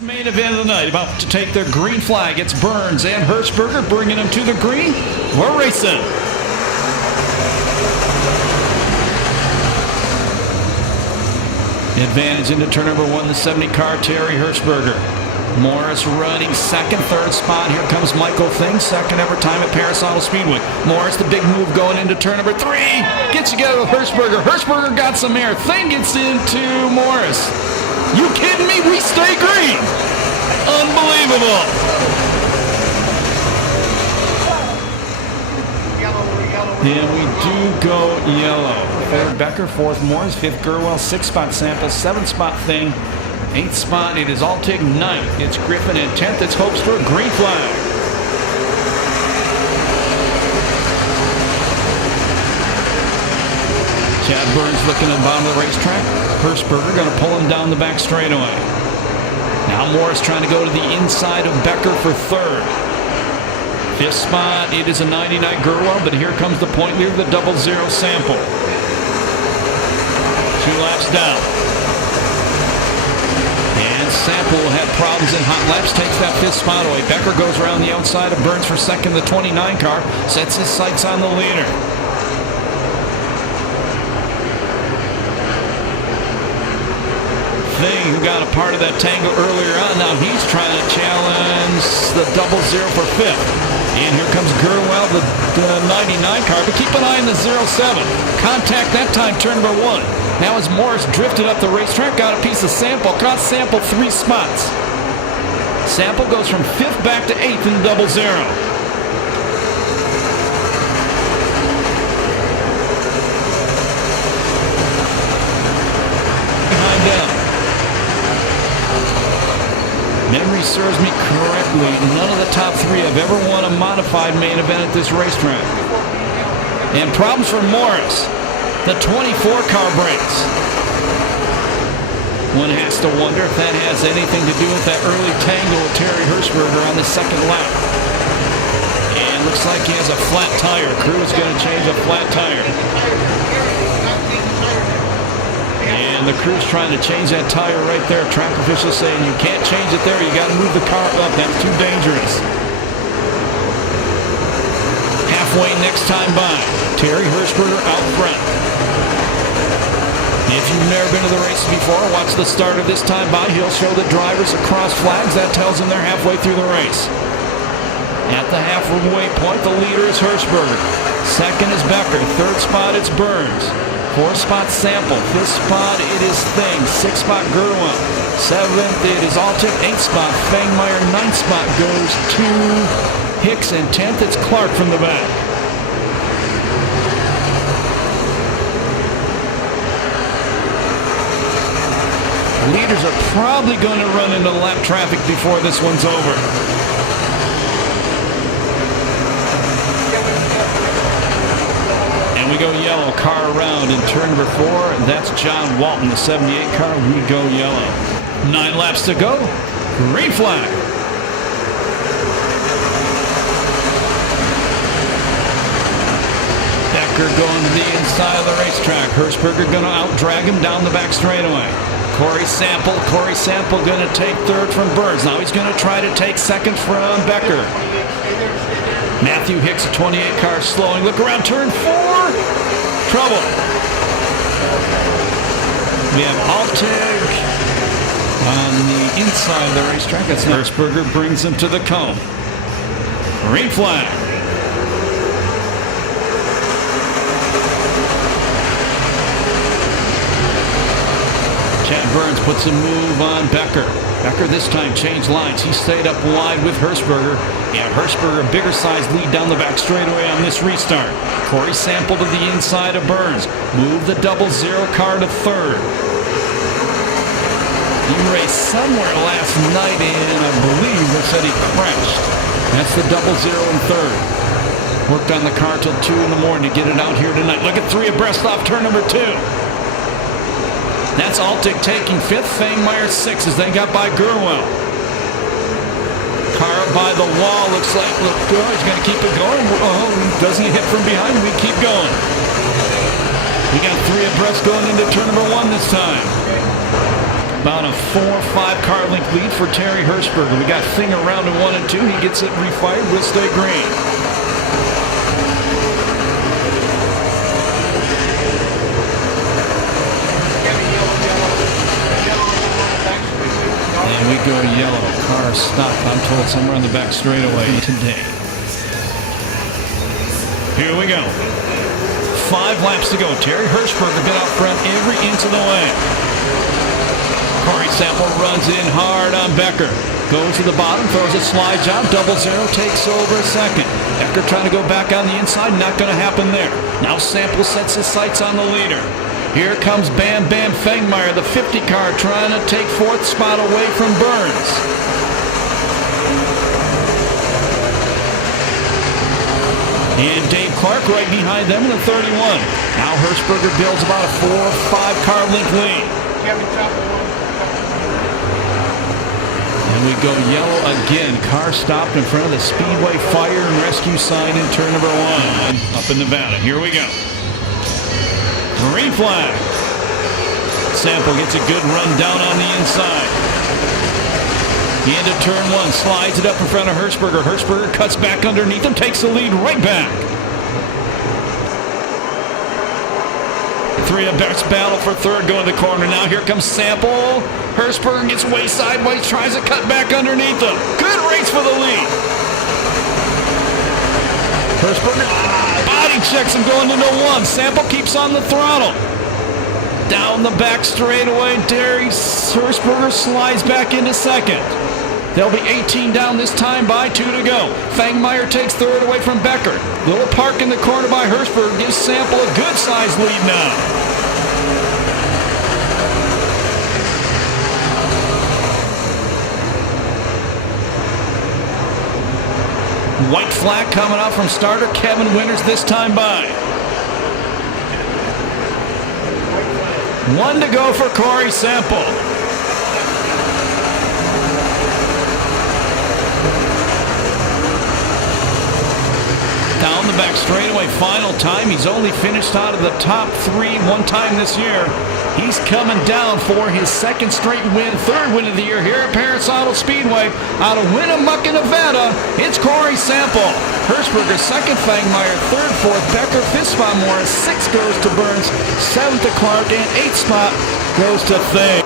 Main event of the night, about to take their green flag. It's Burns and Hershberger bringing them to the green. We're racing. Advantage into turn number one, the 70 car, Terry Hershberger. Morris running second, third spot. Here comes Michael Thing, second ever time at Perris Auto Speedway. Morris, the big move going into turn number three. Gets together with Hershberger. Hershberger got some air. Thing gets into Morris. You kidding me? We stay green. Unbelievable. And we do go yellow. Third Becker, fourth Morris, fifth Gerwell, sixth spot Sample, seventh spot Thing, eighth spot it is Altig, ninth it's Griffin, and 10th it's Hoekstra. Green flag. Chad Burns looking at the bottom of the racetrack. Hershberger going to pull him down the back straightaway. Now Morris trying to go to the inside of Becker for third. Fifth spot, it is a 99 Gerwell, but here comes the point leader, the 00 Sample. 2 laps down. And Sample had problems in hot laps, takes that fifth spot away. Becker goes around the outside of Burns for second, the 29 car, sets his sights on the leader. Thing, who got a part of that tangle earlier on, now he's trying to challenge the 00 for fifth. And here comes Gerwell, the 99 car, but keep an eye on the 07. Contact that time, turn number one. Now as Morris drifted up the racetrack, got a piece of Sample, cost Sample 3 spots. Sample goes from fifth back to eighth in the 00. Memory serves me correctly, none of the top three have ever won a modified main event at this racetrack. And problems for Morris. The 24 car breaks. One has to wonder if that has anything to do with that early tangle with Terry Hershberger on the second lap. And looks like he has a flat tire. Crew is going to change a flat tire. And the crew's trying to change that tire right there. Track officials saying you can't change it there. You got to move the car up. That's too dangerous. Halfway next time by. Terry Hershberger out front. If you've never been to the races before, watch the start of this time by. He'll show the drivers across flags. That tells them they're halfway through the race. At the halfway point, the leader is Hershberger. Second is Becker. Third spot, it's Burns. Fourth spot Sample, fifth spot it is Thing, sixth spot Gerwell, seventh it is Altig, eighth spot Fangmeyer, ninth spot goes to Hicks, and 10th it's Clark from the back. Leaders are probably going to run into lap traffic before this one's over. We go yellow, car around in turn number 4, and that's John Walton, the 78 car. We go yellow. 9 laps to go. Green flag. Becker going to the inside of the racetrack. Hershberger going to out-drag him down the back straightaway. Corey Sample going to take third from Burns. Now he's going to try to take second from Becker. Matthew Hicks, a 28 car, slowing. Look around, turn 4. Trouble. We have Altig on the inside of the racetrack. That's Hershberger brings him to the cone. Green flag. Chad Burns puts a move on Becker. Becker this time changed lines. He stayed up wide with Hershberger. And Hershberger a bigger size lead down the back straightaway on this restart. Corey Sample to the inside of Burns. Move the 00 car to third. He raced somewhere last night and I believe they said he crashed. That's the 00 in third. Worked on the car till 2 in the morning to get it out here tonight. Look at 3 abreast off turn number 2. That's Altig taking fifth, Fangmeyer sixth as they got by Gerwell. Car by the wall, looks like, look good, he's going to keep it going. Oh, doesn't he hit from behind? We keep going. We got 3 abreast going into turn number 1 this time. About a 4 or 5 car length lead for Terry Hirschberger. We got Finger around in 1 and 2. He gets it refired. We'll stay green. And we go yellow. Car stopped, I'm told, somewhere on the back straightaway today. Here we go. 5 laps to go. Terry Hirschberger been out front every inch of the way. Corey Sample runs in hard on Becker. Goes to the bottom, throws a slide job. 0-0, takes over second. Becker trying to go back on the inside. Not going to happen there. Now Sample sets his sights on the leader. Here comes Bam Bam Fengmeyer, the 50 car, trying to take 4th spot away from Burns. And Dave Clark right behind them in the 31. Now Hirschberger builds about a 4 or 5 car length lead. And we go yellow again. Car stopped in front of the Speedway Fire and Rescue sign in turn number 1 up in Nevada. Here we go. Green flag. Sample gets a good run down on the inside. Into turn 1, slides it up in front of Hirschberger. Hirschberger cuts back underneath him, takes the lead right back. 3 abreast battle for third going to the corner. Now here comes Sample. Hirschberger gets way sideways, tries to cut back underneath him. Good race for the lead. Hirschberger body checks him going into 1. Sample keeps on the throttle. Down the back straightaway, Terry Hirschberger slides back into second. They'll be 18 down this time by 2 to go. Fangmeyer takes third away from Becker. Little park in the corner by Hirschberger gives Sample a good-sized lead now. White flag coming out from starter Kevin Winters this time by. 1 to go for Corey Sample. Down the back straightaway, final time. He's only finished out of the top 3 one time this year. He's coming down for his 2nd straight win, 3rd win of the year here at Perris Speedway. Out of Winnemucca, Nevada, it's Corey Sample. Hirschberger 2nd, Fangmeyer 3rd, 4th, Becker 5th spot Morris, 6th goes to Burns, 7th to Clark, and 8th spot goes to Thing.